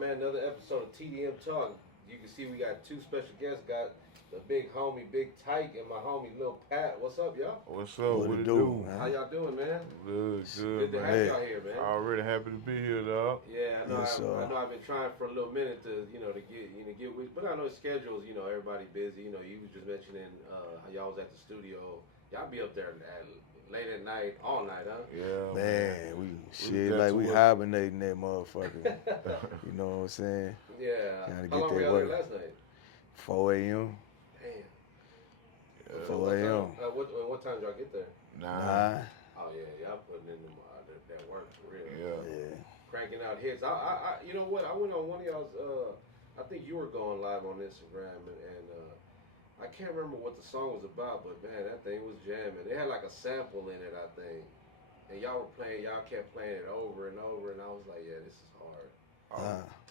man. Another episode of TDM Talk. You can see we got two special guests. Got the big homie, Big Tike, and my homie, Lil Pat. What's up, y'all? What's up? What What it it do, do? man? How y'all doing, man? Good, Good good, to man. have y'all here, man. Already happy to be here, dog. Yeah, I know. Yes, I know. I've been trying for a little minute to, get with. But I know schedules. Everybody busy. You was just mentioning how y'all was at the studio. Y'all be up there late at night, all night, huh? Yeah, Man, we shit got like to we work. hibernating that motherfucker. You know what I'm saying? Yeah. Gotta How get long that were y'all there work. last night? 4 a.m. Damn. 4 a.m. What time did y'all get there? Nah. Oh yeah, y'all putting in that work for real. Yeah. Cranking out hits. You know what? I went on one of y'all's. I think you were going live on Instagram, and I can't remember what the song was about, but man, that thing was jamming. It had like a sample in it, I think, and y'all kept playing it over and over, and I was like, yeah, this is hard.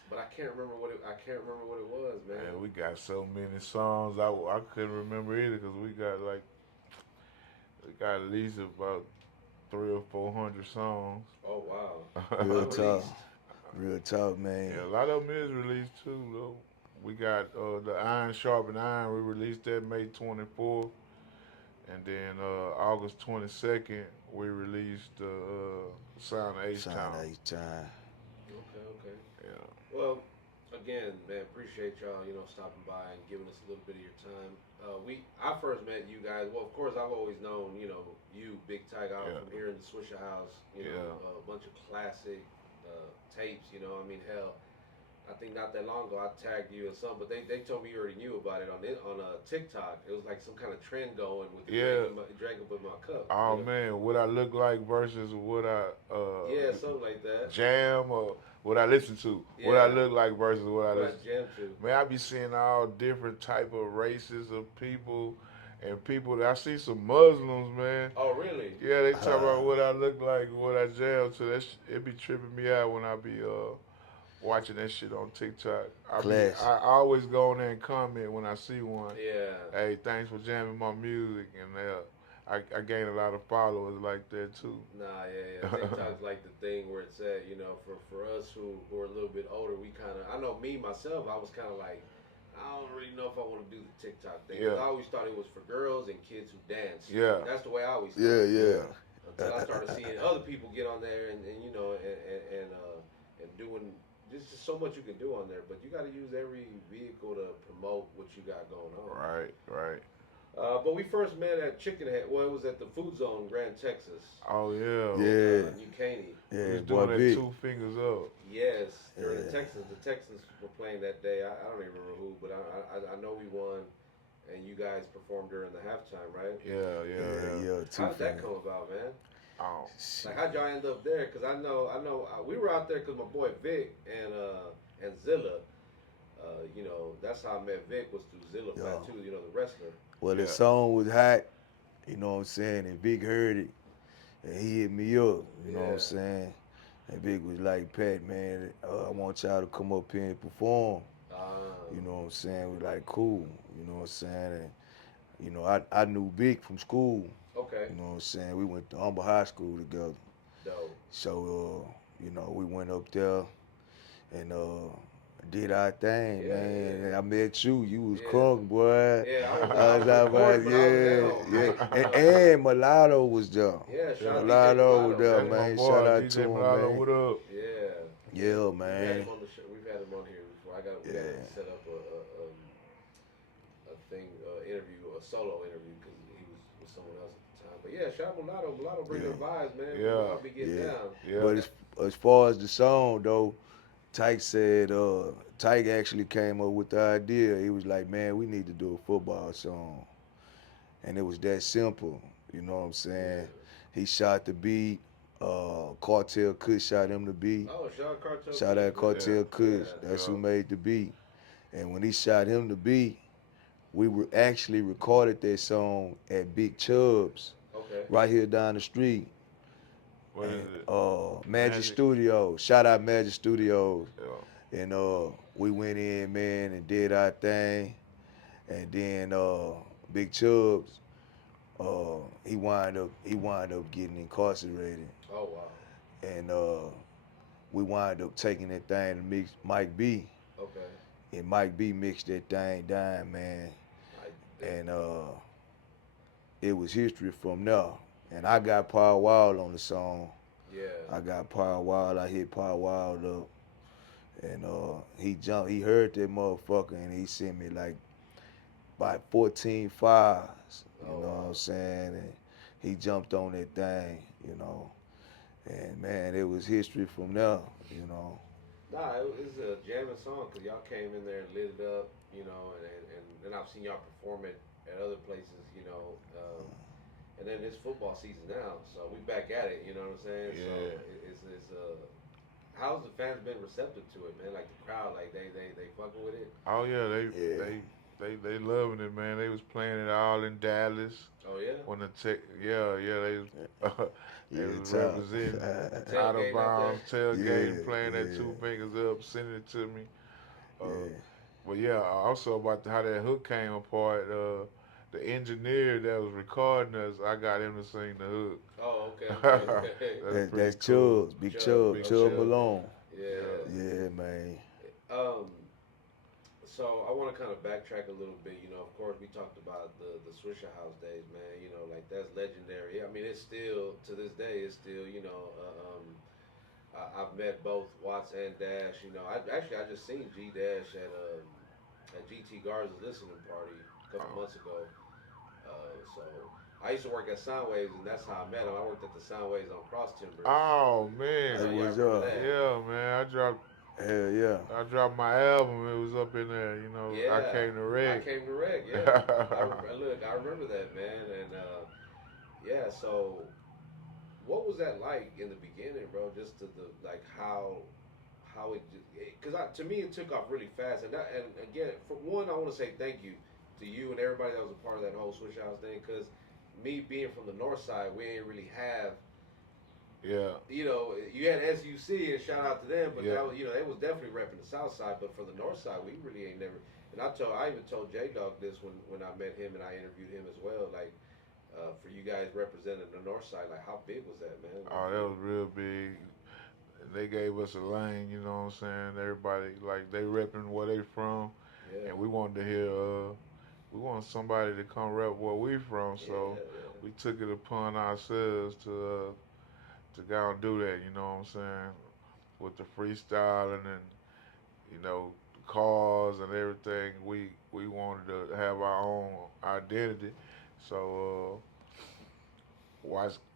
But I can't remember what it was, man. Man, we got so many songs. I couldn't remember either because we got at least about 300 or 400 songs. Oh wow. Real talk. Unreleased. Real talk, man. Yeah, a lot of them is released too, though. We got the Iron Sharpen Iron. We released that May 24th, and then August 22nd we released Sound of H Sound Town. H-Time. Okay. Yeah. Well, again, man, appreciate y'all, stopping by and giving us a little bit of your time. I first met you guys. Well, of course, I've always known, you, Big Tiger, out Yeah. from here in the Swishahouse. A bunch of classic tapes. I mean, hell, I think not that long ago I tagged you in something, but they told me you already knew about it on TikTok. It was like some kind of trend going with the drinking with my cup. Oh man, what I look like versus what I Yeah, something like that. jam or what I listen to. What I look like versus what I listen jam to. Man, I be seeing all different type of races of people and people that I see some Muslims, man. Oh really? Yeah, they talk about what I look like, what I jam to. It be tripping me out when I be watching that shit on TikTok. I always go on there and comment when I see one. Yeah. Hey, thanks for jamming my music, and I gain a lot of followers like that too. Nah, yeah. TikTok's like the thing where it's at, for us who are a little bit older, we kind of, I know me, myself, I was kind of like, I don't really know if I want to do the TikTok thing. Yeah. I always thought it was for girls and kids who dance. Yeah. That's the way I always thought. Yeah. Until I started seeing other people get on there and doing, there's just so much you can do on there, but you got to use every vehicle to promote what you got going on. Right. But we first met at Chicken Head. Well, it was at the Food Zone, Grand Texas. Oh yeah. Yeah. New Caney. We Yeah, was boy, doing that big. 2 fingers up. Yes, during Yeah. the Texans were playing that day. I don't even remember who, but I know we won, and you guys performed during the halftime, right? Yeah. How did that come about, man? Oh. Like, how'd y'all end up there? Because I know we were out there because my boy Vic and Zilla. That's how I met Vic, was through Zilla Yeah. Fatu, the wrestler. Well, the Yeah. song was hot. You know what I'm saying? And Vic heard it, and he hit me up. You know what Yeah. I'm saying? And Vic was like, Pat, man, I want y'all to come up here and perform. You know what I'm saying? We like, cool. You know what I'm saying? And, I knew Vic from school. Okay. You know what I'm saying? We went to Humble High School together. Dope. So, we went up there and did our thing, Yeah, man. yeah. I met you. You was Yeah. crunk, boy. Yeah, I was like, recording, but I was yeah. at home. And Mulatto was there. Yeah, shout out Mulatto was DJ there, That's Mulatto. my man. boy, Shout out DJ to him, Mulatto, man. what up? Yeah. Yeah, We've had man. him on the show. We've had him on here before. We got to set up a thing, interview, a solo interview, because he was with someone else at the time. But yeah, shout out Mulatto. Mulatto bring the vibes, man. Yeah. I'll be getting down. Yeah. But as far as the song, though, Tike said, Tike actually came up with the idea. He was like, man, we need to do a football song. And it was that simple. You know what I'm saying? He shot the beat. Cartel Kush shot him the beat. Oh, shout out Cartel. Shout out Cartel Kush. Yeah. That's who made the beat. And when he shot him the beat, we were actually recorded that song at Big Chubb's, Okay. right here down the street. What is And, it? Magic Studios. Shout out Magic Studios. Yeah. And we went in, man, and did our thing. And then Big Chubbs, he wind up getting incarcerated. Oh wow. And we wind up taking that thing to mix Mike B. Okay. And Mike B mixed that thing down, man. I, And it was history from there. And I got Power Wild on the song. yeah. I got Power Wild. I hit Power Wild up. And he jumped. He heard that motherfucker, and he sent me like about 14 files. You know what I'm saying? And he jumped on that thing, you know. And man, it was history from there, you know. Nah, it was a jamming song because y'all came in there and lit it up, you know, and I've seen y'all perform it at other places, you know. And then it's football season now, so we back at it, you know what I'm saying? Yeah. So it's how's the fans been receptive to it, man? Like the crowd, like they fucking with it. Oh yeah, they loving it, man. They was playing it all in Dallas. Oh yeah. When the they was they was tough. representing Tailgate out of out bounds, tailgating, Yeah, playing that yeah. 2 fingers up, sending it to me. Uh, Yeah. But yeah, also about how that hook came apart. The engineer that was recording us, I got him to sing the hook. Oh okay. That's cool. Chubbs, Big Chubb, Chubb, Big Chubb Chubb. Malone. Yeah. Yeah, man. So I want to kind of backtrack a little bit. You know, of course, we talked about the Swishahouse days, man. You know, like that's legendary. I mean, it's still to this day. It's still, you know, I've met both Watts and Dash. You know, I just seen G Dash at GT Garza's listening party a couple months ago. So I used to work at Soundwaves, and that's how I met him. I worked at the Soundwaves on Cross Timbers. Oh man, Hey, y'all what's remember up? that? yeah, man. Hell yeah. I dropped my album. It was up in there. You know, Yeah, I came to I Reg. came to Reg, yeah. I remember that, man, and yeah. So, what was that like in the beginning, bro? Just the like how it, because to me it took off really fast, and again, for one, I want to say thank you to you and everybody that was a part of that whole Swishahouse thing, because me being from the Northside, we ain't really have. Yeah. You know, you had SUC, and shout out to them, but Yeah. that was, you know, they was definitely repping the South Side. But for the North Side, we really ain't never. And I even told J Dog this when I met him and I interviewed him as well. Like, for you guys representing the North Side, like how big was that, man? Oh, that was real big. They gave us a lane, you know what I'm saying? Everybody, like, they repping where they from, Yeah. and we wanted to hear, we want somebody to come rep where we from, so Yeah. we took it upon ourselves to go and do that, you know what I'm saying? With the freestyling and, you know, cars and everything, we wanted to have our own identity, so,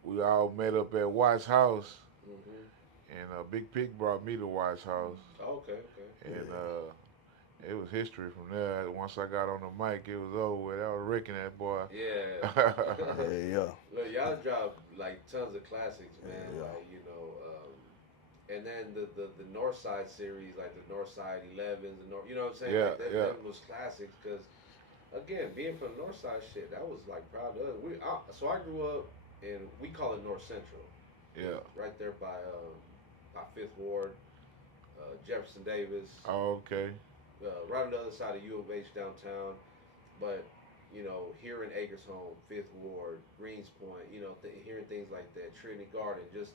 we all met up at Watts House. Mhm. And Big Pig brought me to White's house, Oh, okay. and it was history from there. Once I got on the mic, it was over with. I was wrecking that boy. Yeah. Yeah. Look, y'all dropped like tons of classics, man. Yeah. Like, you know, and then the North Side series, like the North Side 11s, you know what I'm saying? Yeah, Like, that, yeah. them was classics because, again, being from the North Side, shit, that was like proud of us. So I grew up in, we call it North Central, Yeah. right there by Fifth Ward, Jefferson Davis, Oh, okay. right on the other side of U of H downtown. But you know, here in Acres-Home, Fifth Ward, Greens Point, you know, hearing things like that, Trinity Garden, just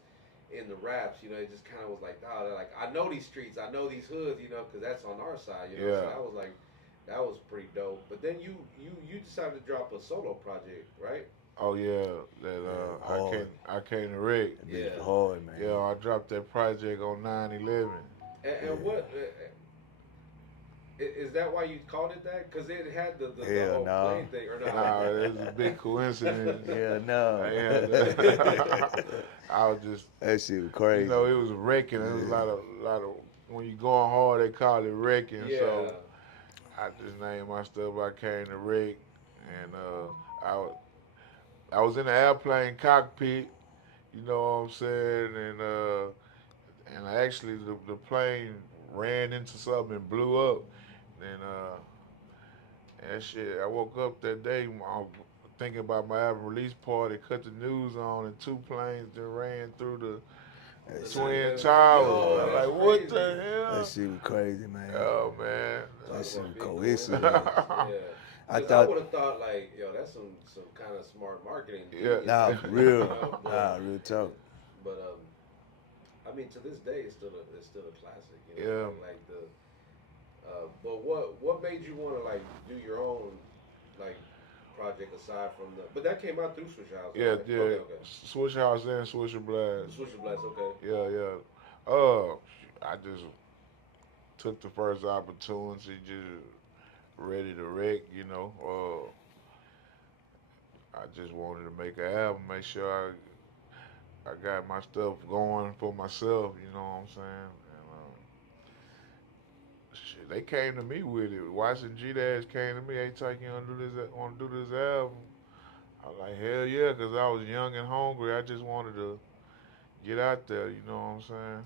in the raps, you know, it just kind of was like, oh, they're like, I know these streets, I know these hoods, you know, because that's on our side, you know. Yeah. So that was like, that was pretty dope. But then you decided to drop a solo project, right? Oh yeah, that hard. I came to Rick. Yeah. Hard, man. Yeah, I dropped that project on 9/11. And what is that? Why you called it that? Because it had the Hell whole no. plane thing, or Nah, not? it was a big coincidence. Yeah, no. I was just, That shit was crazy. you know, it was wrecking. It was a lot of when you going hard, they call it wrecking. Yeah. So I just named my stuff. I came to wreck, and I was in the airplane cockpit. You know what I'm saying? And actually the plane ran into something and blew up. And that shit, I woke up that day thinking about my album release party, cut the news on, and 2 planes that ran through the That Twin shit- Towers. Yo, I'm that's like, what crazy. the hell? That shit was crazy, man. Oh man. That shit was Big coincidence. Yeah. I 'Cause I thought, would have thought like, yo, that's some kind of smart marketing. Yeah. nah, genius, for you real. know, but, Nah, real talk. but I mean, to this day, it's still a classic. You know, Yeah. like the. But what made you want to like do your own like project aside from the? But that came out through Swishahouse, Yeah, right? yeah. Okay, okay. Swishahouse and Swisher Blast. Swisher Blast, okay. Yeah, yeah. I just took the first opportunity, just ready to wreck. I just wanted to make an album, make sure I got my stuff going for myself. You know what I'm saying? And shit, they came to me with it. Watson G Dash came to me. Hey, Tike, you want to do this album? I was like, hell yeah, because I was young and hungry. I just wanted to get out there. You know what I'm saying?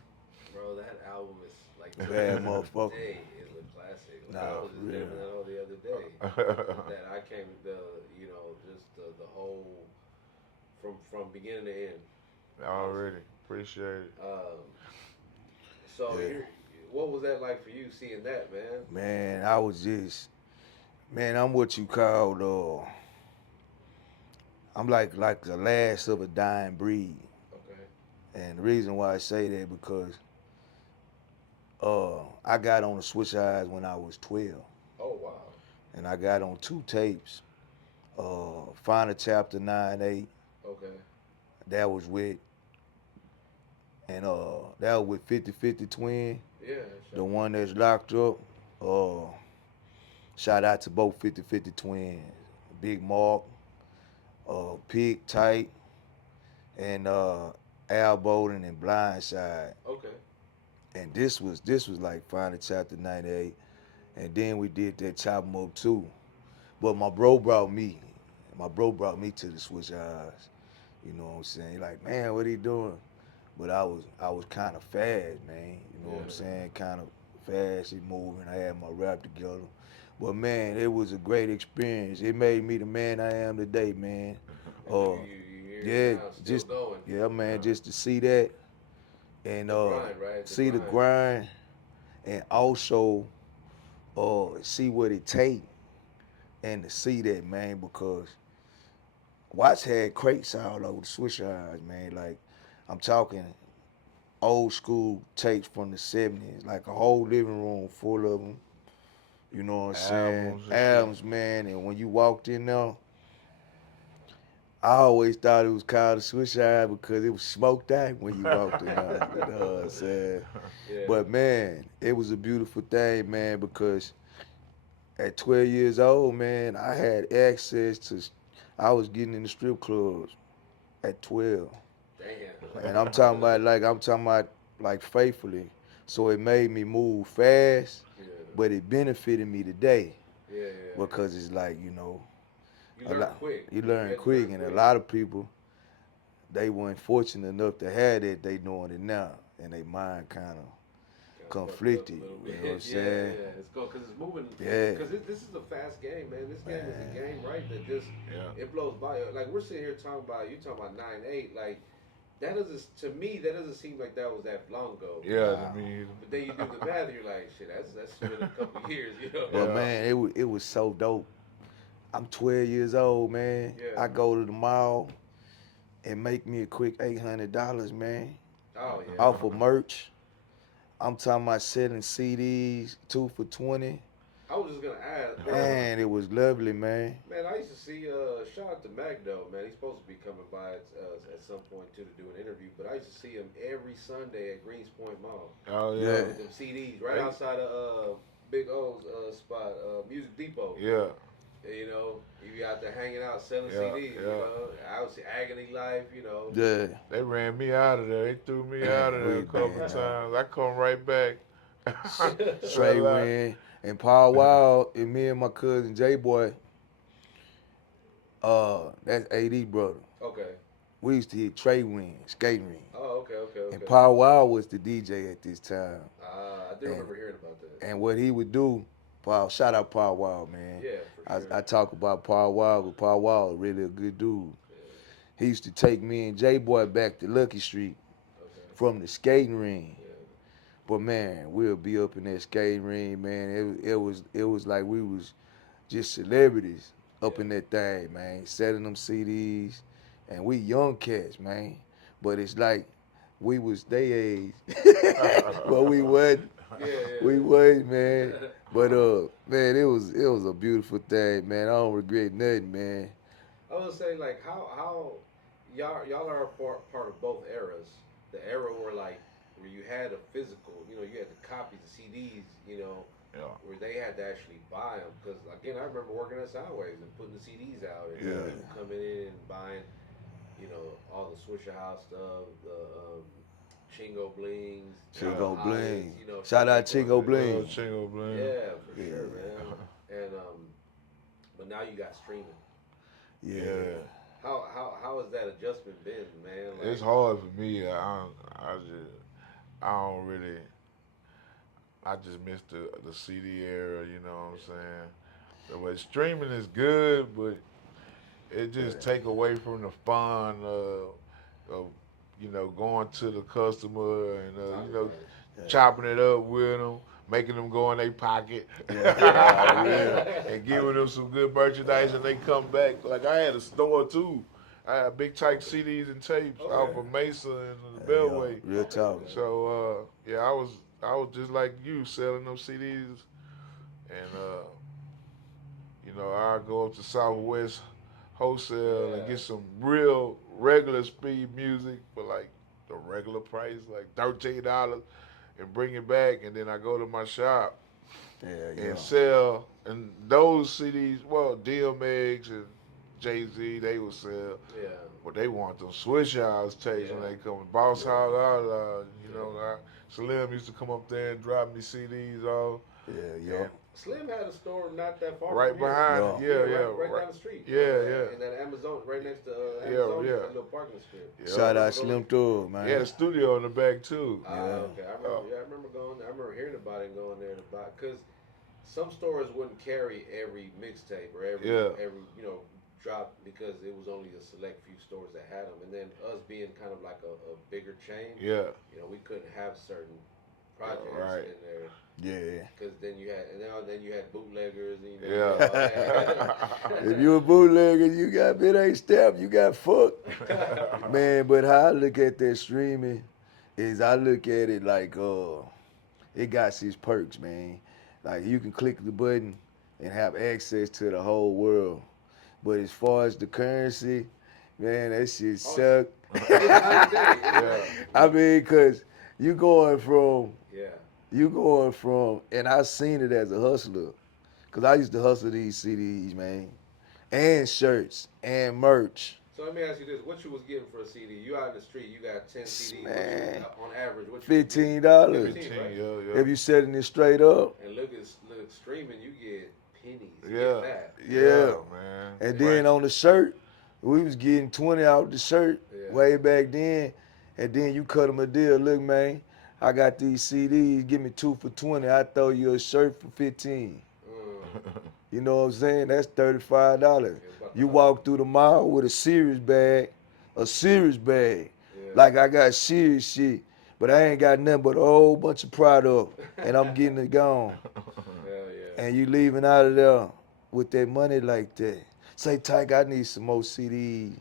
Bro, that album is like to Bad this motherfucker. day is a classic. Like I Nah, was for just real. jamming that all the other day. That I came just the whole from beginning to end. Already appreciate it. So Yeah. what was that like for you seeing that, man? Man, I was just, man, I'm what you called, I'm like the last of a dying breed. Okay. And the reason why I say that because I got on the Switch Eyes when I was 12. Oh wow. And I got on 2 tapes. Final Chapter 9-8, Okay. that was with, and that was with 50-50 Twin, Yeah. the one that's locked up. Uh, Shout out to both 50-50 Twins, Big Mark, Pig Tight, and Al Bowden and Blindside. Okay. And this was like Final Chapter 98. And then we did that Chop 'em Up too. But my bro brought me. My bro brought me to the Swish Eyes. You know what I'm saying? He like, man, what he doing? But I was kind of fast, man. You know what I'm Yeah. saying? Kind of fast and moving. I had my rap together. But man, it was a great experience. It made me the man I am today, man. And Uh, you yeah, now still just going. yeah, man, just to see that and The grind, right? see the grind and also see what it take and to see that, man, because Watts had crates all over the Swishahouse, man. Like, I'm talking old school tapes from the 70s, like a whole living room full of them. You know what I'm saying? Albums and Albums, man. And when you walked in there, I always thought it was called a Swishahouse because it was smoked out when you walked in there. You know what I'm saying? Yeah. But, man, it was a beautiful thing, man, because at 12 years old, man, I had access to, I was getting in the strip clubs at 12. Damn. And I'm talking about like faithfully. So it made me move fast, Yeah. but it benefited me today Yeah. because it's like, You learn quick. you learn had to quick, and a lot of people, they weren't fortunate enough to have that. They doing it now, and they mind kind of conflicted. You know what I'm saying? Yeah, it's go because it's moving. Yeah. Because this is a fast game, man. This game is a game, right? That just Yeah. it blows by. Like we're sitting here talking about you talking about 9-8. Like that doesn't to me that doesn't seem like that was that long ago. Yeah, I mean, But then you do the math, you're like, shit, that's been a couple years, you know. But man, it was so dope. I'm 12 years old, man. Yeah. I go to the mall and make me a quick $800, man, Oh yeah. off of merch. I'm talking about selling CDs 2 for 20. I was just gonna add. Man, it was lovely, man. Man, I used to see. Shout out to Mac though, man. He's supposed to be coming by at some point too to do an interview. But I used to see him every Sunday at Greens Point Mall oh Yeah. yeah, with them CDs right outside of Big O's spot, Music Depot. yeah. You know, you be out there hanging out selling Yeah, CDs. You yeah. know, I would see Agony Life. You know. Yeah. They ran me out of there. They threw me out of there a we couple been, times. I come right back. Trey Wynn and Paul Wild and me and my cousin J Boy. That's AD brother. Okay. We used to hit Trey Wynn, skating ring. Oh, okay. And Paul Wild was the DJ at this time. I do remember hearing about that. And what he would do, shout out Paul Wild, man. Yeah, for sure. I talk about Paul Wild, but Paul Wild really a good dude. Yeah. He used to take me and J Boy back to Lucky Street Okay. from the skating ring. Yeah. But man, we'll be up in that skating ring, man. It was like we was just celebrities up in that thing, man. Selling them CDs, and we young cats, man. But it's like we was they age, but we wasn't. We wasn't, man. But man, it was a beautiful thing, man. I don't regret nothing, man. I would say like how y'all are a part of both eras. The era where you had a physical, you had the copies, the CDs, Yeah. where they had to actually buy them. Because again, I remember working at Sideways and putting the CDs out, and Yeah. people coming in and buying, all the Swishahouse stuff, the Chingo blings, Chingo highs, bling. stuff Shout out like that. Chingo Oh, bling. Chingo Bling. Yeah, for Yeah. sure, man. And but now you got streaming. Yeah. How has that adjustment been, man? It's hard for me. I don't really. I just miss the CD era. You know what I'm saying? But streaming is good, but it just take away from the fun of going to the customer and chopping it up with them, making them go in their pocket, and giving them some good merchandise, and they come back. Like I had a store too. I had big Tike CDs and tapes out of Mesa and the Beltway. Real talk. So I was just like you selling them CDs, and I go up to Southwest Wholesale and get some real regular speed music for like the regular price, like $13, and bring it back, and then I go to my shop and sell. And those CDs, well, DMX and Jay-Z, they would sell. Yeah. But they want them Swishahouse tapes when they come. Boss Hog, Slim used to come up there and drop me CDs off. Yeah. Slim had a store not that far Right from here. behind it. Right down the street. Yeah. And that Amazon, right next to Amazon, Yeah. that little parking strip. Yeah. Shout out Slim Thug, man. He had a studio in the back too. Okay. I remember going. I remember hearing about it and going there to buy. Because some stores wouldn't carry every mixtape or every drop, because it was only a select few stores that had them. And then us being kind of like a bigger chain, we couldn't have certain projects in there. Yeah. Because then you had bootleggers. And, If you a bootlegger, you got it ain't stamped, you got fucked. Man, but how I look at that streaming is I look at it like it got its perks, man. Like you can click the button and have access to the whole world. But as far as the currency, man, that shit suck. I mean, cause you going from, and I seen it as a hustler, cause I used to hustle these CDs, man, and shirts and merch. So let me ask you this: what you was getting for a CD? You out in the street, you got 10 CDs. Man, on average, what $15. you $15, If you setting it straight up. And look streaming, you get pennies. Yeah, man. And then on the shirt, we was getting 20 out the shirt way back then. And then you cut them a deal. Look, man, I got these CDs. Give me 2 for 20. I throw you a shirt for 15. You know what I'm saying? That's $35. You walk through the mall with a serious bag. Like I got serious shit, but I ain't got nothing but a whole bunch of product, and I'm getting it gone. And you leaving out of there with that money like that. Say, Tike, I need some more CDs.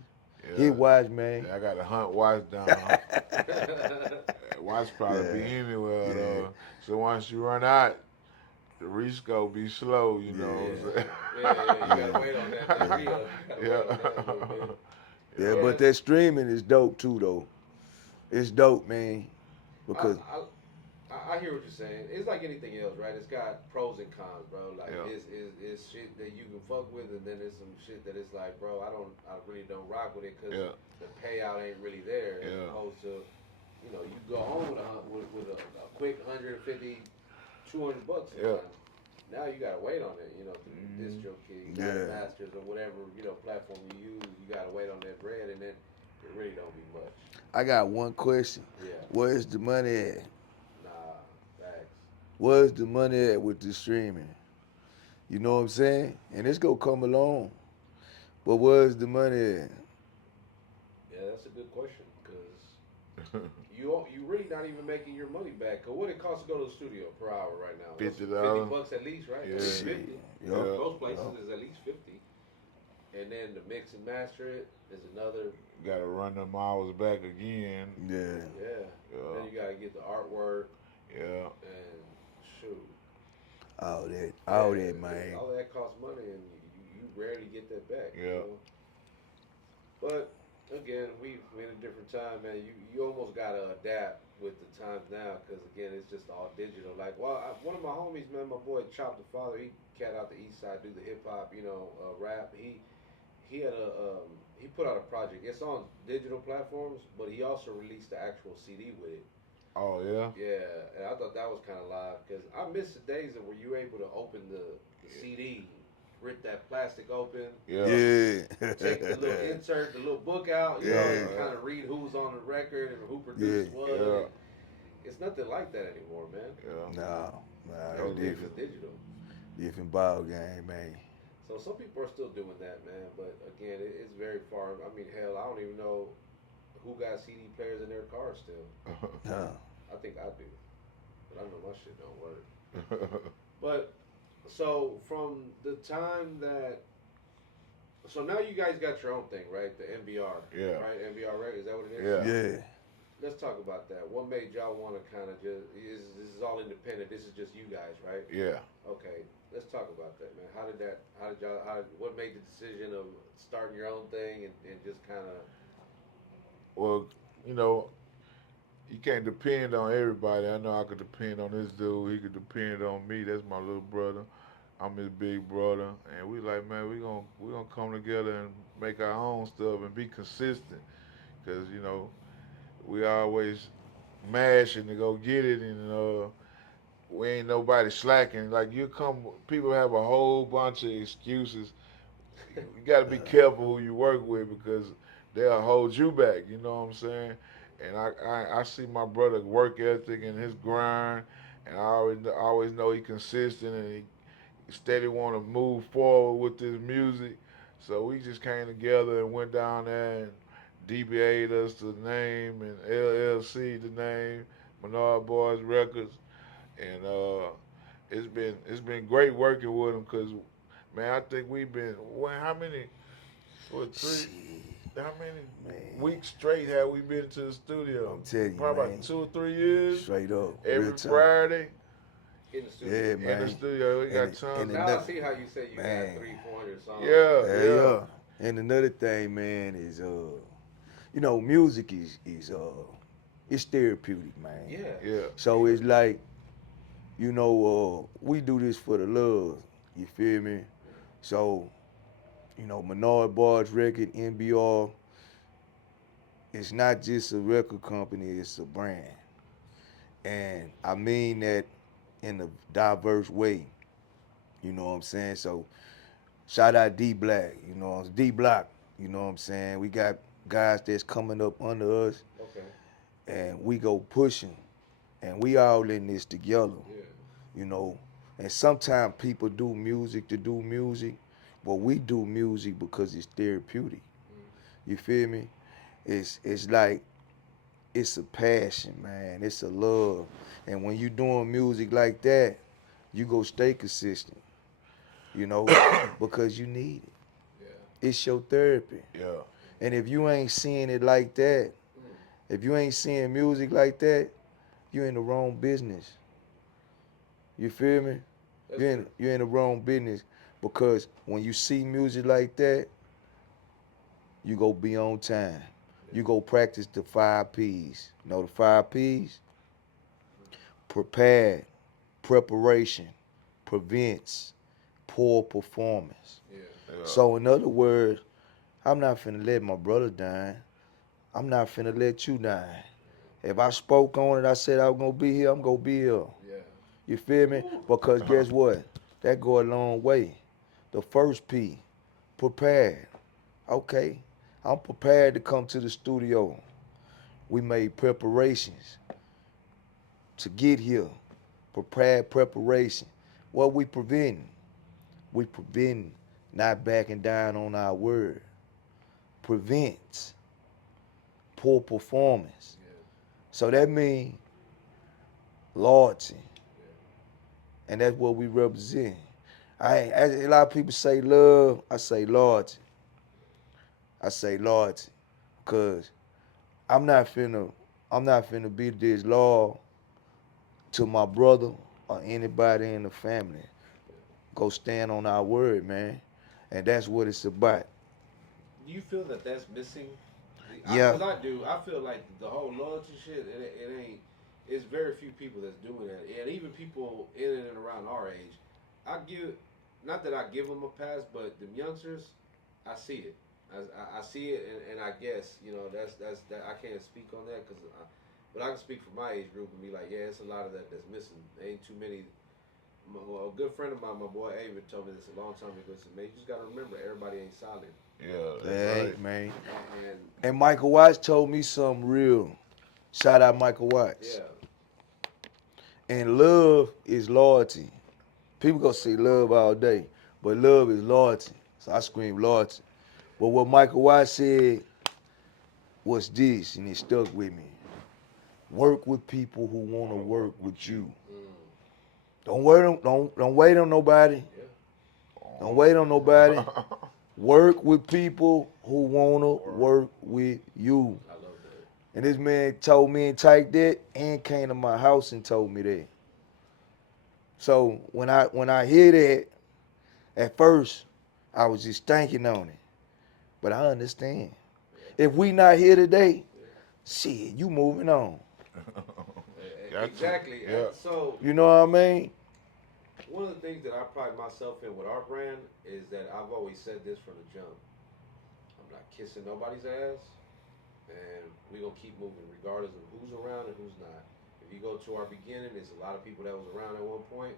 Hit watch, man. I got to hunt watch down. Watch probably be anywhere though. So once you run out, the reach go be slow, you know what I'm saying? You gotta wait on that. But that streaming is dope too, though. It's dope, man. Because I hear what you're saying. It's like anything else, right? It's got pros and cons, bro. Like it's shit that you can fuck with, and then there's some shit that it's like, bro, I really don't rock with it because the payout ain't really there. As opposed to, you go home with a quick 150, $200 sometimes. Now you gotta wait on it, through DistroKid, Masters, or whatever, platform you use. You gotta wait on that bread, and then it really don't be much. I got one question. Where's the money at? Facts. Where's the money at with the streaming? You know what I'm saying? And it's gonna come along. But where's the money at? Yeah, that's a good question, because you really not even making your money back. Cause what it costs to go to the studio per hour right now? $50. $50 at least, right? Yeah. 50. Most places is at least 50. and then to mix and master it is another. Got to run them hours back again. Yeah. Yeah. Then you gotta get the artwork Yeah. and shoot. All that, man. All that costs money, and you rarely get that back. Yeah. You know? But again, we in a different time, man. You almost gotta adapt with the times now, because again, it's just all digital. Like, one of my homies, man, my boy Chop the Father, he cat out the East Side, do the hip hop, rap. He had he put out a project. It's on digital platforms, but he also released the actual CD with it. Oh yeah. Yeah, and I thought that was kind of live, because I miss the days of where you were able to open the CD, rip that plastic open, Yeah. take the little insert, the little book out, and kind of read who was on the record and who produced what. Yeah. It's nothing like that anymore, man. Yeah. Nah, Everything's different. digital. Different ball game, man. So some people are still doing that, man. But again, it's very far. I mean, hell, I don't even know who got CD players in their cars still. I think I do, but I know my shit don't work. But so from the time that, so now you guys got your own thing, right? The NBR, Yeah. right? NBR, right? Is that what it is? Yeah. Yeah. Let's talk about that. What made y'all want to kind of just? This is all independent. This is just you guys, right? Yeah. Okay. Let's talk about that, man. How did y'all? What made the decision of starting your own thing and just kind of? Well, you can't depend on everybody. I know I could depend on this dude. He could depend on me. That's my little brother. I'm his big brother, and we like, man, we gonna come together and make our own stuff and be consistent, cause we always mashing to go get it, and we ain't nobody slacking. Like people have a whole bunch of excuses. You got to be careful who you work with, because they'll hold you back. You know what I'm saying? And I see my brother work ethic and his grind, and I always know he consistent, and he steady want to move forward with this music. So we just came together and went down there and DBA'd us the name, and LLC the name, Menard Boys Records, and it's been great working with them, because man, I think we've been how many Shit, how many man. weeks straight have we been to the studio? I'm telling you, Probably man. about 2 or 3 years. Straight up. Every real time. Friday In the studio. Yeah, in man. the studio, we got And tons. Now I see how you say you Man. got 300-400 songs. Yeah. And another thing, man, is music is it's therapeutic, man. Yeah. So it's like, we do this for the love. You feel me? So, Menard Brothers record, NBR, it's not just a record company, it's a brand. And I mean that in a diverse way. You know what I'm saying? So shout out D Black, D Block, you know what I'm saying? We got guys that's coming up under us, Okay. and we go pushing, and we all in this together, Yeah. And sometimes people do music to do music, but we do music because it's therapeutic. You feel me? It's like, it's a passion, man. It's a love. And when you doing music like that, you go stay consistent, because you need it. Yeah. It's your therapy. Yeah. And if you ain't seeing it like that, if you ain't seeing music like that, you in the wrong business. You feel me? You're in the wrong business, because when you see music like that, you go be on time. You go practice the 5 P's. You know the 5 P's? Prepared, preparation, prevents poor performance. Yeah. So in other words, I'm not finna let my brother down. I'm not finna let you down. If I spoke on it, I said I was gonna be here, I'm gonna be here. Yeah. You feel me? Because guess what? That go a long way. The first P, prepared. Okay, I'm prepared to come to the studio. We made preparations to get here. Prepared preparation. What we preventing? We preventing not backing down on our word. Prevents poor performance. Yeah. So that means loyalty. And that's what we represent. A lot of people say love, I say loyalty. I say loyalty, cause I'm not finna I'm not finna be this loyal to my brother or anybody in the family. Go stand on our word, man, and that's what it's about. Do you feel that that's missing? Yeah, Because I do. I feel like the whole loyalty shit. It ain't. It's very few people that's doing that, and even people in and around our age. I give, not that I give them a pass, but the youngsters, I see it. I see it, and I guess that's that. I can't speak on that but I can speak for my age group and be like, yeah, it's a lot of that that's missing. There ain't too many. Well, a good friend of mine, my boy Avid, told me this a long time ago. He said, man, you just gotta remember, everybody ain't solid. Yeah, that's hey right. man. And And Michael Watts told me something real. Shout out Michael Watts. yeah, And love is loyalty. People gonna say love all day, but love is loyalty. So I scream loyalty. But what Michael Watts said was this, and it stuck with me. Work with people who wanna work with you. mm, Don't wait on nobody. yeah, Don't wait on nobody. Work with people who wanna work with you. I love that. And this man told me and Tike that and came to my house and told me that. So when I hear that, at first I was just thinking on it. But I understand. If we not here today, shit, you moving on. Got Exactly. you. Yeah. So You know what I mean? one of the things that I pride myself in with our brand is that I've always said this from the jump. I'm not kissing nobody's ass, and we gonna keep moving regardless of who's around and who's not. If you go to our beginning, there's a lot of people that was around at one point,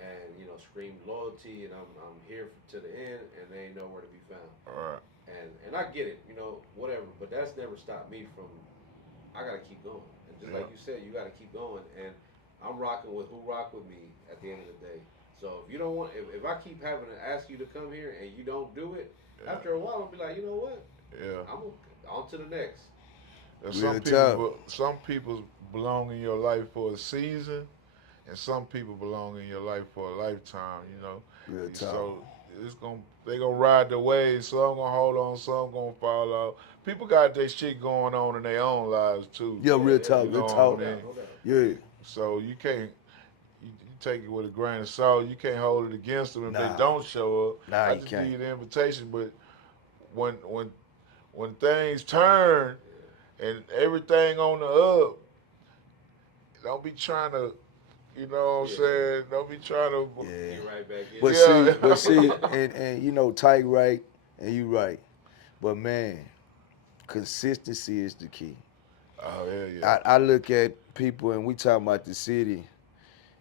and screamed loyalty, and I'm here to the end, and they ain't nowhere to be found. All right. And I get it, whatever. But that's never stopped me from. I gotta keep going, and just like you said, you gotta keep going. And I'm rocking with who rock with me at the end of the day. So if you don't want, if I keep having to ask you to come here and you don't do it, after a while I'll be like, you know what? Yeah. I'm on to the next. And Real some people belong in your life for a season, and some people belong in your life for a lifetime. Real talk. So they gonna ride the wave. Some gonna hold on, some gonna fall out. People got their shit going on in their own lives too. Yeah, real talk, You real know talk. what I mean? No doubt. Yeah. So you can't. You take it with a grain of salt. You can't hold it against them if Nah. they don't show up. Nah, I you just can't. give you the invitation, but when things turn and everything on the up, don't be trying to, what I'm saying? Don't be trying to, Yeah. Get right back in. But Yeah. see, and Tike right, and you right. But man, consistency is the key. Oh, yeah. I look at people, and we talking about the city.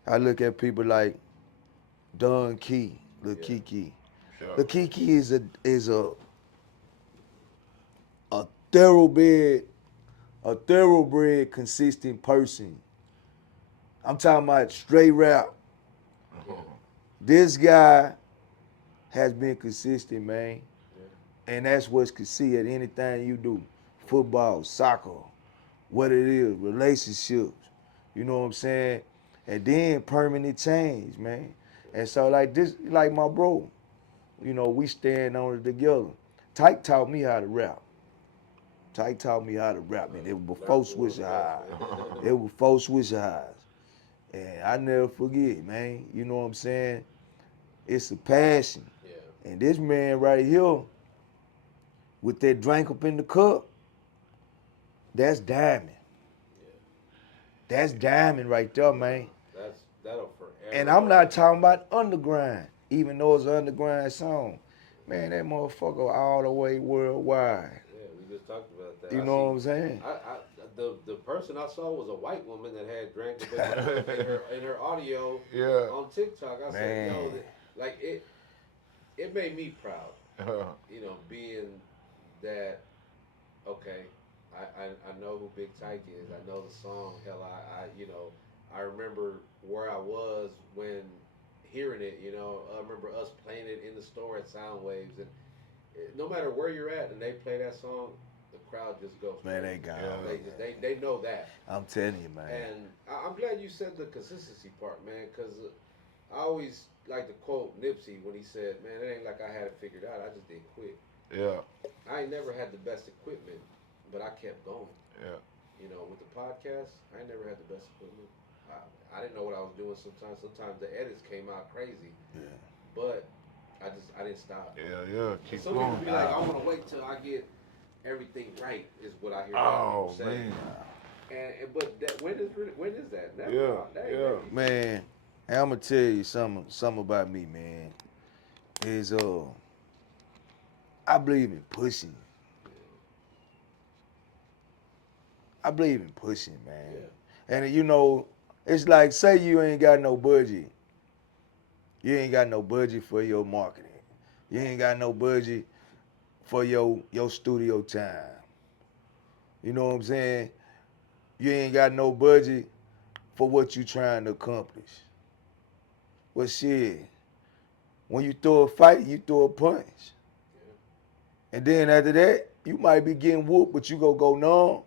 I look at people like Don Key, Lil Yeah. Kiki. Yeah. Lil Kiki is a thoroughbred, consistent person. I'm talking about straight rap. Yeah. This guy has been consistent, man. Yeah. And that's what's can see at anything you do. Football, soccer, what it is, relationships. You know what I'm saying? And then permanent change, man. And so like this, like my bro, we stand on it together. Tyke taught me how to rap. Tyke taught me how to rap, man. It was before Swishahouse. It was before Swishahouse. And I never forget, man. You know what I'm saying? It's a passion. Yeah. And this man right here, with that drink up in the cup, that's diamond. Yeah. That's diamond right there, man. That'll forever. And I'm not talking about underground, even though it's an underground song. Man, that motherfucker all the way worldwide. Yeah, we just talked about that. You know what I'm saying? The person I saw was a white woman that had drank a bit in her audio Yeah. on TikTok. I said, Man. like it made me proud. Being that okay, I know who Big Tike is. I know the song. Hell, I remember where I was when hearing it. I remember us playing it in the store at Soundwaves, and no matter where you're at, and they play that song, the crowd just goes. Man, crazy. they got They know that. I'm telling you, man. And I'm glad you said the consistency part, man, because I always like to quote Nipsey when he said, "Man, it ain't like I had it figured out. I just didn't quit." Yeah. I ain't never had the best equipment, but I kept going. Yeah. You know, with the podcast, I ain't never had the best equipment. I didn't know what I was doing sometimes. Sometimes the edits came out crazy. Yeah. But I didn't stop. Yeah. Yeah. Keep Some going. people be like, I want to wait till I get everything right, is what I hear a lot Oh of people say. man. But when is that? Never. Yeah, That ain't yeah. never. Man, and I'm gonna tell you something about me, man. Is I believe in pushing. I believe in pushing, man. Yeah. And you know, it's like say you ain't got no budget. You ain't got no budget for your marketing. You ain't got no budget for your studio time. You know what I'm saying? You ain't got no budget for what you trying to accomplish. Well, shit, when you throw a fight, you throw a punch. And then after that, you might be getting whooped, but you go numb.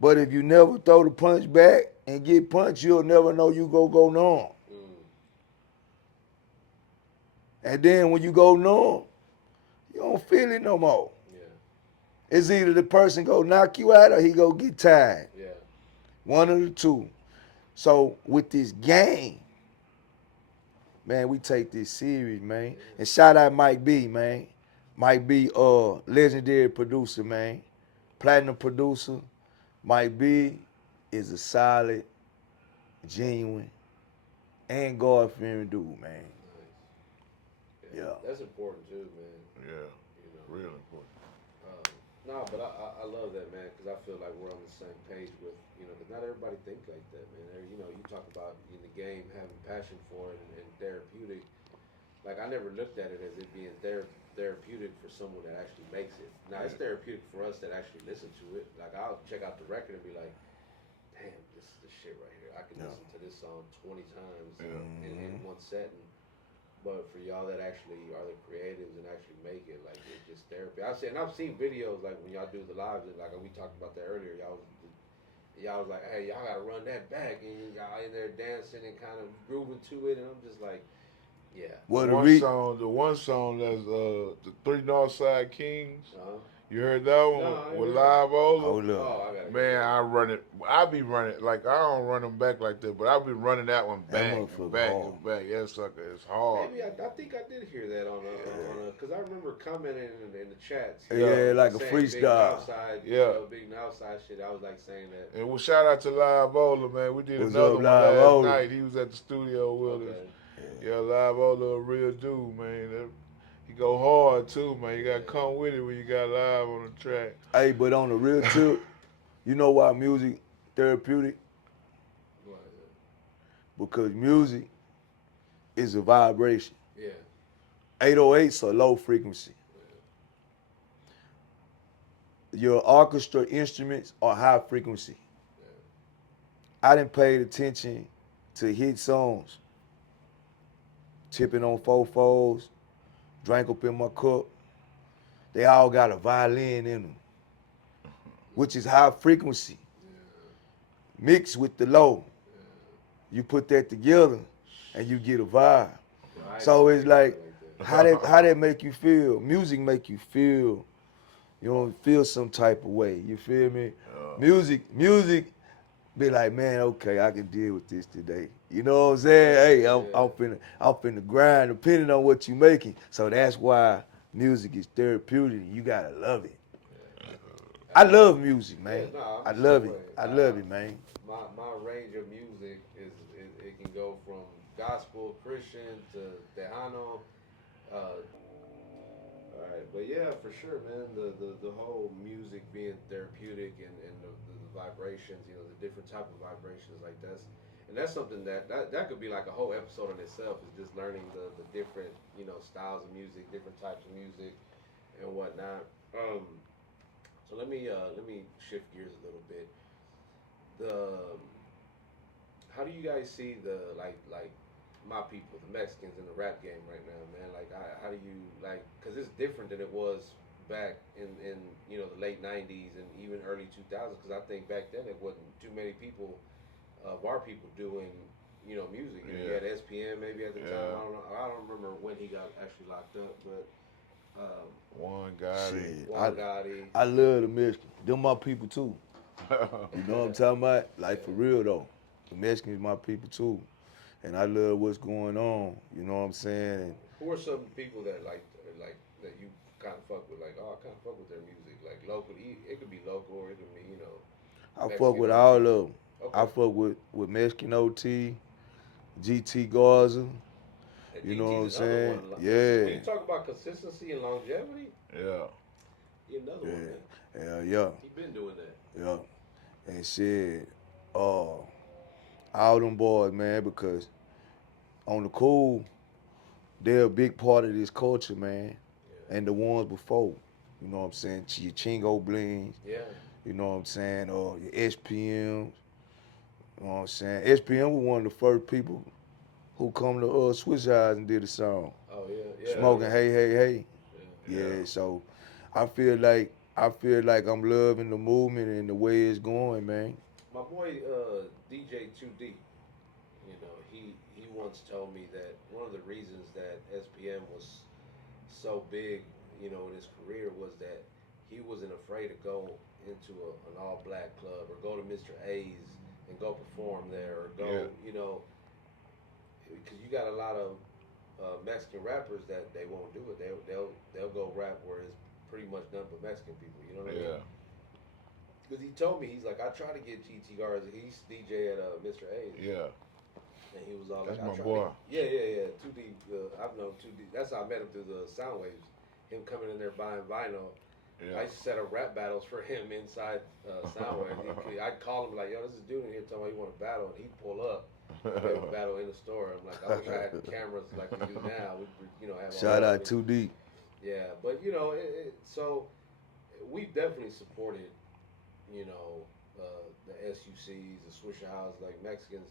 But if you never throw the punch back and get punched, you'll never know you go numb. And then when you go numb, you don't feel it no more. Yeah. It's either the person go knock you out or he go get tired. Yeah. One of the two. So with this game, man, we take this serious, man. And shout out Mike B, man. Mike B, legendary producer, man. Platinum producer. Mike B is a solid, genuine, and God-fearing dude, man. Nice. Yeah. That's important too, man. Yeah. You know. Real important. No, but I love that, man, because I feel like we're on the same page with, you know, because not everybody think like that, man. You know, you talk about in the game having passion for it and therapeutic. Like, I never looked at it as it being therapeutic for someone that actually makes it. Now, it's therapeutic for us that actually listen to it. Like, I'll check out the record and be like, damn, this is the shit right here. I can listen to this song 20 times in one setting. But for y'all that actually are the creatives and actually make it, like, it's just therapy. I've seen videos, like, when y'all do the lives, and like we talked about that earlier, y'all was like, hey, y'all gotta run that back, and y'all in there dancing and kind of grooving to it, and I'm just like, yeah. Well, The one song that's the three Northside Kings. You heard that one with Live Ola? Hold up. Oh, I gotta Man, I run it. I be running like I don't run them back like that, but I be running that one back and back and back. Yeah, sucker, it's hard. Maybe I think I did hear that on a because I remember commenting in the chats. Yeah, like a freestyle. Big Northside shit. I was like saying that. And well, shout out to Live Ola, man. We did What's another up, one Live last Ola? night. He was at the studio with us. Yeah, Live Ola, a real dude, man. He go hard too, man. You gotta come with it when you got live on the track. Hey, but on the real tip, you know why music therapeutic? Why is it? Because music is a vibration. Yeah. 808's a low frequency. Your orchestra instruments are high frequency. I done paid attention to hit songs. Tipping on fofos, drank up in my cup. They all got a violin in them, which is high frequency. Mixed with the low. You put that together and you get a vibe. So it's like, how that make you feel? Music make you feel, feel some type of way. You feel me? Music be like, man, okay, I can deal with this today. You know what I'm saying? Hey, I'm finna grind depending on what you making. So that's why music is therapeutic. You gotta love it. I love music, man. Yeah, no, I love it. I love it, man. My range of music is it can go from gospel, Christian to Tejano. All right, but yeah, for sure, man. The whole music being therapeutic and the vibrations, the different type of vibrations like that's something that could be like a whole episode in itself, is just learning the different styles of music, different types of music, and whatnot. So let me shift gears a little bit. How do you guys see the like my people, the Mexicans in the rap game right now, man? Like, how do you because it's different than it was back in the late '90s and even early 2000s. Because I think back then it wasn't too many people of our people doing music. You had SPM maybe at the time. I don't know. I don't remember when he got actually locked up, but One got it. Shit, Juan Gotti. I love the Mexicans. Them my people too. You know what I'm talking about? Like for real though. The Mexicans my people too. And I love what's going on. You know what I'm saying? And Who are some people that like that you kind of fuck with? Like, oh, I kind of fuck with their music. Like local, it could be local or it could be, I fuck Mexican with all of OT. them. I Okay. fuck with Mexican OT, GT Garza. And You know what I'm GT's another saying? one. Yeah. When you talk about consistency and longevity, Yeah. he another one, man. Yeah, yeah, He been doing that. yeah. And shit, all them boys, man, because on the cool, they're a big part of this culture, man. Yeah. And the ones before. You know what I'm saying? Your Chingo Blings, Yeah. you know what I'm saying? Or your SPMs. You know what I'm saying? SPM was one of the first people who come to Swishahouse and did a song. Oh yeah. Yeah. Smoking Yeah. Hey Hey Hey. Yeah. Yeah, so I feel like I'm loving the movement and the way it's going, man. My boy DJ 2D, he once told me that one of the reasons that SPM was so big, in his career was that he wasn't afraid to go into an all black club or go to Mr. A's and go perform there or go, Yeah. Because you got a lot of Mexican rappers that they won't do it. They'll go rap where it's pretty much done for Mexican people. You know what I mean? Yeah. Because he told me, he's like, I tried to get GT Garza. He's DJ at Mr. A's. Yeah. And he was all That's like, my I tried boy. Yeah. 2D, I've known 2D. That's how I met him through the Soundwaves. Him coming in there buying vinyl. Yeah. I used to set up rap battles for him inside Soundwaves. I'd call him like, yo, this is dude in here telling me you want to battle. And he'd pull up. We have a battle in the store. I'm like, I wish I had cameras like we do now. We have Shout all out 2D. Yeah, but so we definitely supported, the SUCs, the Swishahouse, like Mexicans.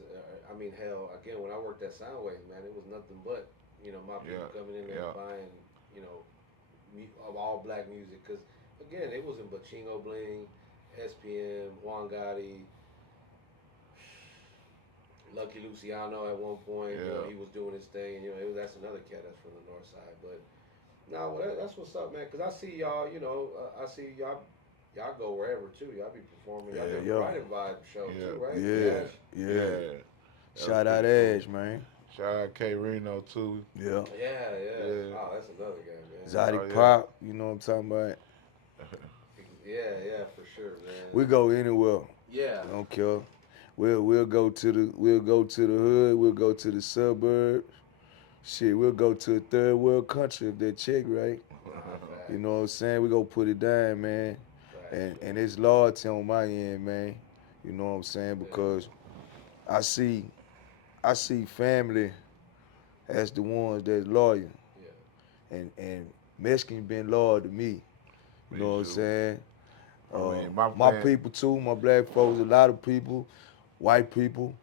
I mean, hell, again, when I worked at Soundwave, man, it was nothing but, my people coming in there buying, of all black music. Because, again, it wasn't but Chingo Bling, SPM, Juan Gotti, Lucky Luciano at one point. He was doing his thing. That's another cat that's from the Northside. But, no, that's what's up, man. Because I see y'all, I see y'all go wherever too. Y'all be performing. Y'all be Friday Vibe show too, right? Yeah. Shout out Ash, man. Shout out K Reno too. Yeah. Yeah. Oh, that's another guy, man. Zaddy Pop, you know what I'm talking about? Yeah, for sure, man. We go anywhere. Yeah. Don't care. We'll go to the hood. We'll go to the suburbs. Shit, we'll go to a third world country if they check right. You know what I'm saying? We go put it down, man. And it's loyalty on my end, man. You know what I'm saying? Because I see family as the ones that's loyal. Yeah. And Mexicans been loyal to me. You know what I'm saying? My people too, my black folks, a lot of people, white people.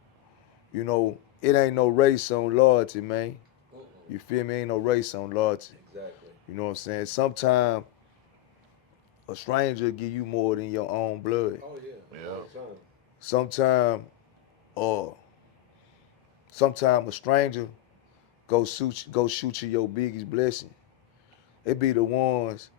It ain't no race on loyalty, man. You feel me? Ain't no race on loyalty. Exactly. You know what I'm saying? Sometimes a stranger give you more than your own blood. Oh yeah. All the time. Sometimes a stranger go shoot you your biggest blessing. It be the ones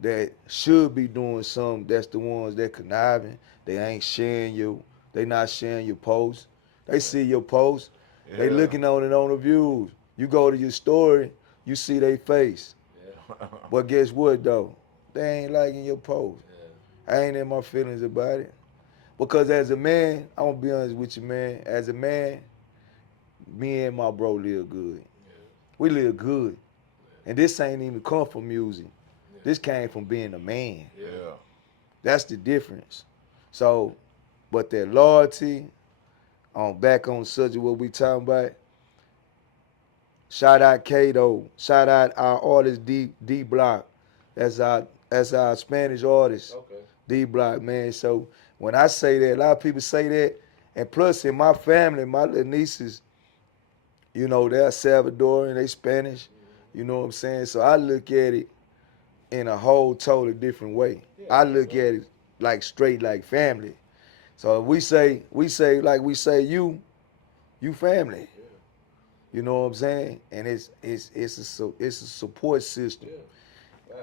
that should be doing something. That's the ones that conniving. They ain't sharing you. They not sharing your post. They see your post. Yeah. They looking on it on the views. You go to your story, you see their face. Yeah. But guess what though? They ain't liking your post. Yeah. I ain't in my feelings about it. Because as a man, I'm gonna be honest with you, man. As a man, me and my bro live good. Yeah. We live good. Yeah. And this ain't even come from music. Yeah. This came from being a man. Yeah. That's the difference. So, but that loyalty, back on the subject what we talking about. Shout out Kato. Shout out our artist D Block. That's our Spanish artist. Okay. D Block, man. So when I say that, a lot of people say that. And plus in my family, my little nieces, they're Salvadorian, they Spanish. Mm-hmm. You know what I'm saying? So I look at it in a whole totally different way. Yeah, I look at it like straight like family. So if we say like we say you family. Yeah. You know what I'm saying? And it's a support system. Yeah.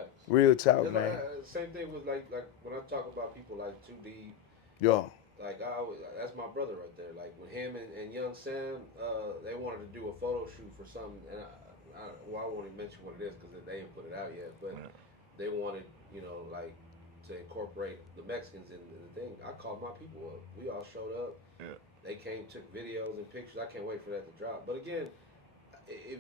Facts. Real talk, It's man. same thing with like when I talk about people like 2D. Yeah. Like I always, that's my brother right there. Like when him and Young Sam, they wanted to do a photo shoot for something, and I won't even mention what it is because they didn't put it out yet. But they wanted, like to incorporate the Mexicans in the thing. I called my people up. We all showed up. Yeah. They came, took videos and pictures. I can't wait for that to drop. But again, if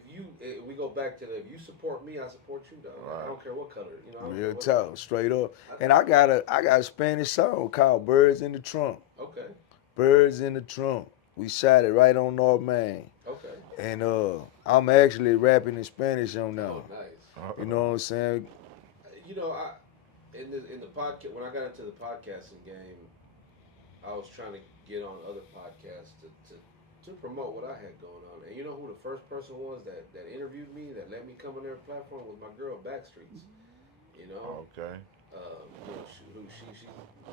we go back to if you support me, I support you, dog. Right. I don't care what color, I don't care Real what talk, straight up. And I got a Spanish song called Birds in the Trunk. Okay. Birds in the Trunk. We shot it right on North Main. Okay. And I'm actually rapping in Spanish on now. Oh, nice. You know what I'm saying? I in the podcast when I got into the podcasting game, I was trying to get on other podcasts to promote what I had going on. And you know who the first person was that interviewed me, that let me come on their platform, was my girl Backstreets. Okay. She's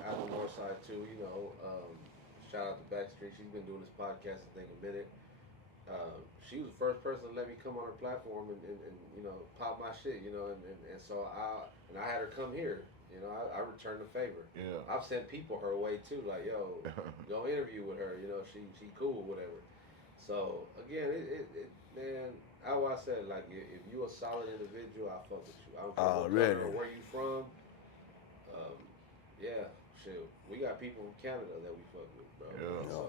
out on Northside too. Shout out to Backstreet. She's been doing this podcast I think a minute. She was the first person to let me come on her platform and pop my shit. And so I had her come here. I returned the favor. Yeah. I've sent people her way too, like, yo, go interview with her. She cool, whatever. So again, man, how I said, like, if you a solid individual, I fuck with you. I don't care what color or where you from. Yeah, shit, we got people from Canada that we fuck with, bro. Yeah. So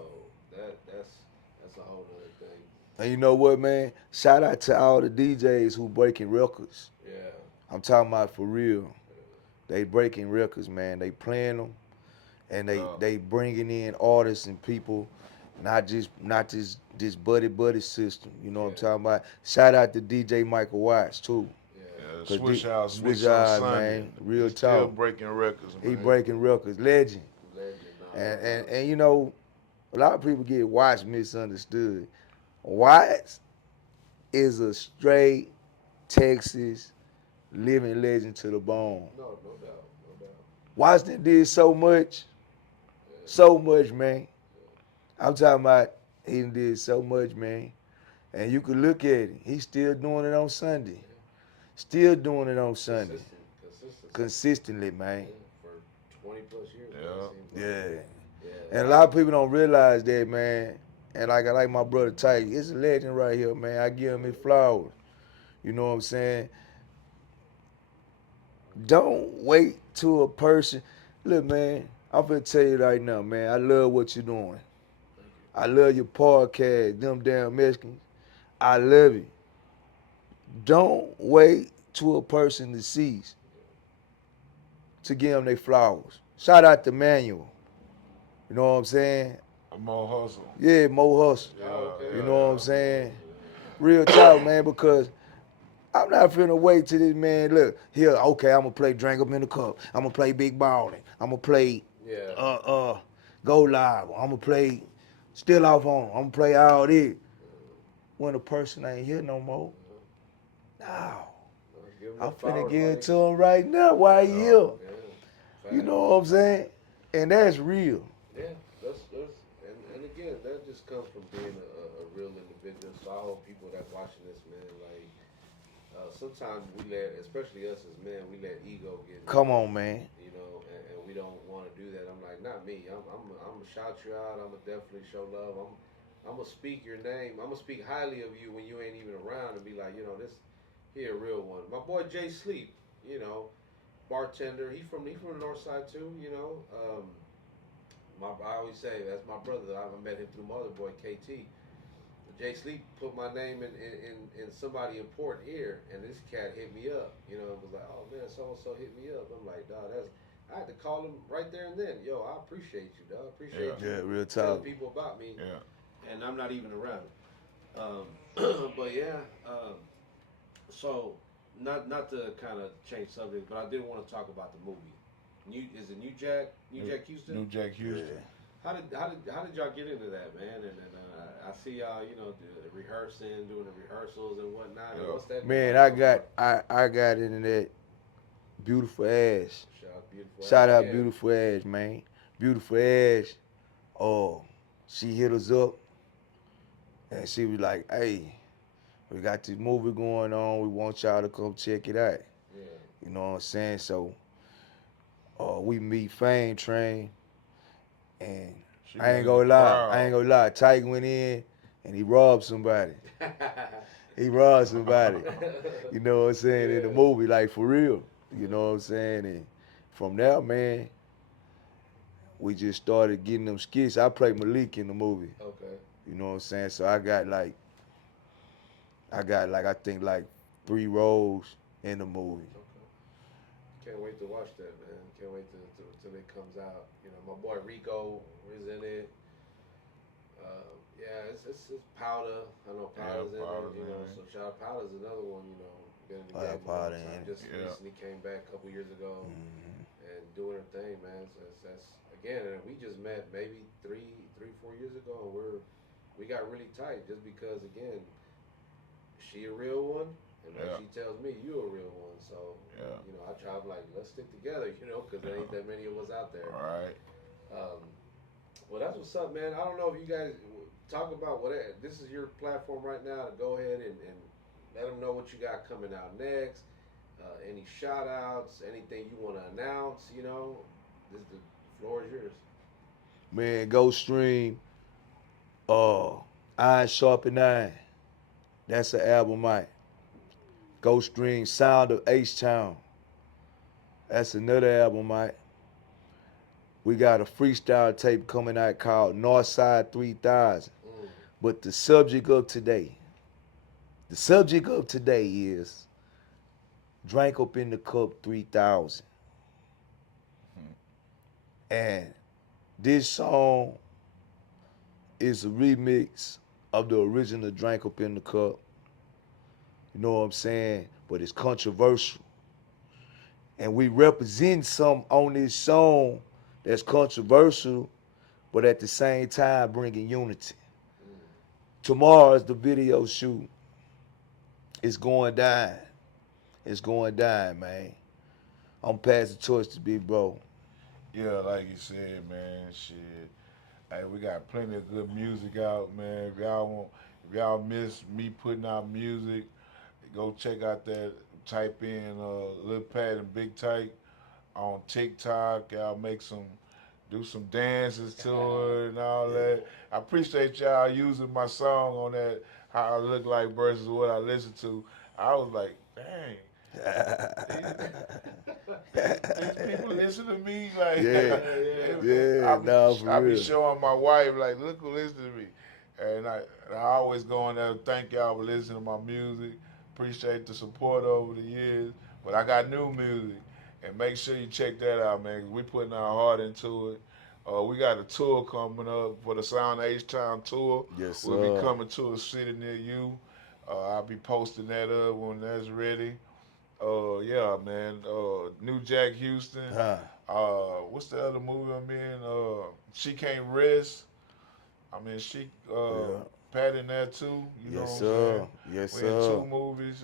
that's a whole other thing. And you know what, man? Shout out to all the DJs who breaking records. Yeah. I'm talking about for real. They breaking records, man. They playing them, and they bringing in artists and people, not just this buddy system. You know what I'm talking about? Shout out to DJ Michael Watts too. Yeah, Swishahouse, man. Real He's talk. Still breaking records, man. He breaking records, legend. And you know, a lot of people get Watts misunderstood. Watts is a straight Texas living legend to the bone. No doubt. Washington did so much, man. I'm talking about he did so much, man. And you can look at it. He's still doing it on Sunday. Still doing it on Sunday. Consistently, man. For 20 plus years. Yeah. And a lot of people don't realize that, man. And like my brother Tike, it's a legend right here, man. I give him his flowers. You know what I'm saying? Don't wait till a person. Look, man, I'm finna tell you right now, man. I love what you're doing. I love your podcast, Them Damn Mexicans. I love it. Don't wait till a person deceased to give them their flowers. Shout out to Manuel. You know what I'm saying? Mo Hustle. Yeah, Mo Hustle. Okay. You know what I'm saying? Real talk, man, because I'm not finna wait till this man, look, here, okay, I'm gonna play Drink 'em in the Cup. I'm gonna play Big Ballin'. I'm gonna play Go Live. I'm gonna play Still Off On. I'm gonna play all this. When the person ain't here no more. No. I'm finna give it to him right now while he here. You know what I'm saying? And that's real. Yeah, and again, that just comes from being a real individual. So I hope people that watching this, man, like, sometimes we especially us as men, we let ego get. Come on, man. And we don't want to do that. I'm like, not me. I'm gonna shout you out. I'm gonna definitely show love. I'm gonna speak your name. I'm gonna speak highly of you when you ain't even around and be like, this here a real one. My boy Jay Sleep, bartender. He from the Northside too. I always say that's my brother. I met him through my other boy KT. Jay Sleep put my name in somebody important ear, and this cat hit me up. It was like, oh man, so and so hit me up. I'm like, dog, I had to call him right there and then. Yo, I appreciate you, dog. Appreciate you. Yeah, real telling talk. people about me. Yeah. And I'm not even around. But yeah, so not to kind of change subject, but I did want to talk about the movie. Is it New Jack Houston? New Jack Houston. Yeah. How did y'all get into that, man? And I see y'all, rehearsing, doing the rehearsals and whatnot. Yeah. And what's that? Man, I got into that beautiful ass. Shout out beautiful ass, man. Beautiful ass. Oh, she hit us up and she was like, hey, we got this movie going on. We want y'all to come check it out. Yeah. You know what I'm saying? So we meet Fame Train, and She I ain't was in the gonna lie. I crowd. ain't gonna lie. Tyke went in and he robbed somebody. He robbed somebody. You know what I'm saying? In the Yeah. movie, like for real. You know what I'm saying? And from there, man, we just started getting them skits. I played Malik in the movie. Okay. You know what I'm saying? So I got like I think like 3 roles in the movie. Okay. Can't wait to watch that, man. Can't wait till it comes out. You know, my boy Rico is in it. Yeah, it's Powder. I know Powder's in Powder, it. You know, man. so shout out Powder's another one. You know, been in the Oh, yeah, game a long Powder time. in it. Just Yeah. recently came back a couple years ago Mhm. and doing her thing, man. So that's again, and we just met maybe 4 years ago, and we got really tight just because again, she a real one, and like Yeah. she tells me you a real one. So Yeah. you know, I try I'm like let's stick together, you know, because there ain't that many of us out there. All right. Um, well, that's what's up, man. I don't know if you guys talk about what this is your platform right now to go ahead and let them know what you got coming out next. Any shout outs, anything you want to announce, you know, the floor is yours. Man, go stream Iron Sharpen Iron. That's the album, Mike. Go stream Sound of H-Town. That's another album, Mike. We got a freestyle tape coming out called Northside 3000. Mm. But the subject of today is Drank Up in the Cup 3000. And this song is a remix of the original Drank Up in the Cup. You know what I'm saying? But it's controversial. And we represent some on this song that's controversial, but at the same time bringing unity. Mm. Tomorrow is the video shoot. It's going down. It's going down, man. I'm passing the torch to Big Bro. Yeah, like you said, man, shit. Hey, we got plenty of good music out, man. If y'all miss me putting out music, go check out that. Type in Lil Pat and Big Tike on TikTok. Y'all do some dances to it and all that. I appreciate y'all using my song on that. How I look like versus what I listen to. I was like, dang. These people listen to me like Yeah, Yeah. yeah, nah, for I be real. showing my wife like, look who listen to me, and I always go in there. Thank y'all for listening to my music. Appreciate the support over the years. But I got new music, and make sure you check that out, man. 'Cause we putting our heart into it. We got a tour coming up for the Sound H Town tour. Yes, We'll be sir. coming to a city near you. I'll be posting that up when that's ready. Yeah, man. New Jack Houston. Huh. What's the other movie I'm in? She Can't Rest. I mean, Yeah. Pat in that too. You know Yes, what I'm saying? sir. Yes, We in 2 sir. movies.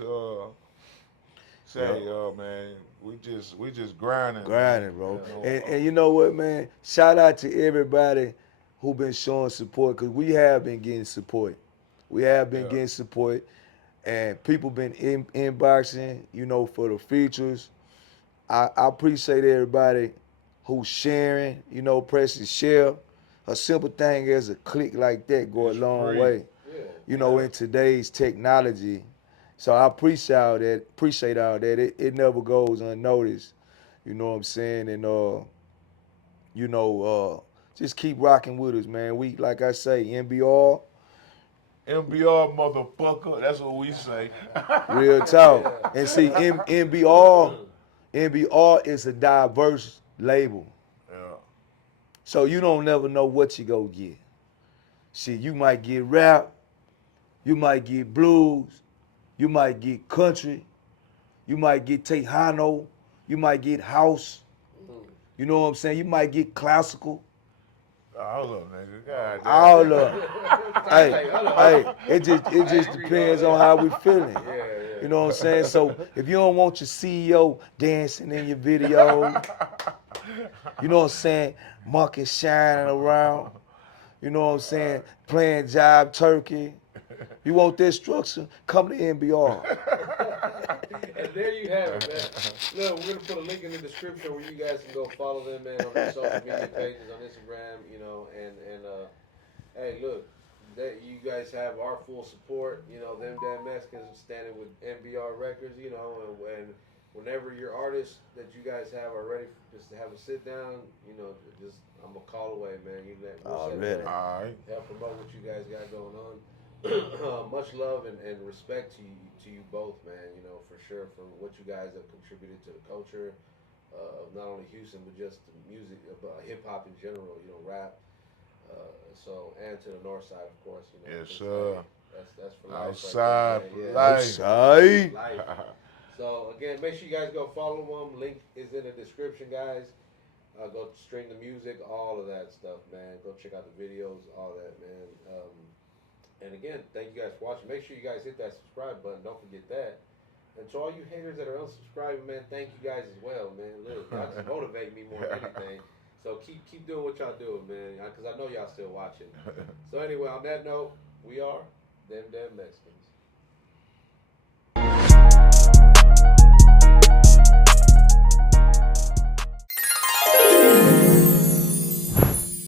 Yeah. Man, we just grinding, man. Grinding, bro. You know, And you know what, man? Shout out to everybody who been showing support because we have been getting support. We have been yeah, getting support, and people been inboxing, you know, for the features. I appreciate everybody who's sharing, you know, pressing share. A simple thing as a click like that go a it's long free. way, Yeah. you know, in today's technology. So I appreciate all that. Appreciate all that. It never goes unnoticed. You know what I'm saying? And you know, just keep rocking with us, man. We like I say, NBR, MBR motherfucker. That's what we say. real talk. Yeah. And see, NBR is a diverse label. Yeah. So you don't never know what you go get. See, you might get rap, you might get blues, you might get country, you might get Tejano, you might get house. Mm. You know what I'm saying? You might get classical. Hold up, nigga. God damn. All of them. Hey, Like, hold on. hey, it just I agree depends with all on that. how we feeling. Yeah. You know what I'm saying? So if you don't want your CEO dancing in your video, you know what I'm saying? Monkey shining around. You know what I'm saying? Playing jive turkey. You want that structure? Come to NBR. And there you have it, man. Look, we're gonna put a link in the description where you guys can go follow them, man, on their social media pages on Instagram, you know, and hey, look, that you guys have our full support. You know, them damn Mexicans standing with NBR Records, you know, and whenever your artists that you guys have are ready just to have a sit down, you know, just I'm a call away, man. You let Already. All right. help promote what you guys got going on. Much love and respect to you both, man. You know, for sure, for what you guys have contributed to the culture of not only Houston but just the music, hip hop in general. You know, rap. And to the Northside, of course. You know, Yes, sir. That's for life. Outside Right for there, man. life. Outside. Life. So again, make sure you guys go follow them. Link is in the description, guys. Go stream the music, all of that stuff, man. Go check out the videos, all that, man. And again, thank you guys for watching. Make sure you guys hit that subscribe button. Don't forget that. And to all you haters that are unsubscribing, man, thank you guys as well, man. Look, y'all just motivate me more than anything. So keep doing what y'all doing, man, because I know y'all still watching. So anyway, on that note, we are them Mexicans.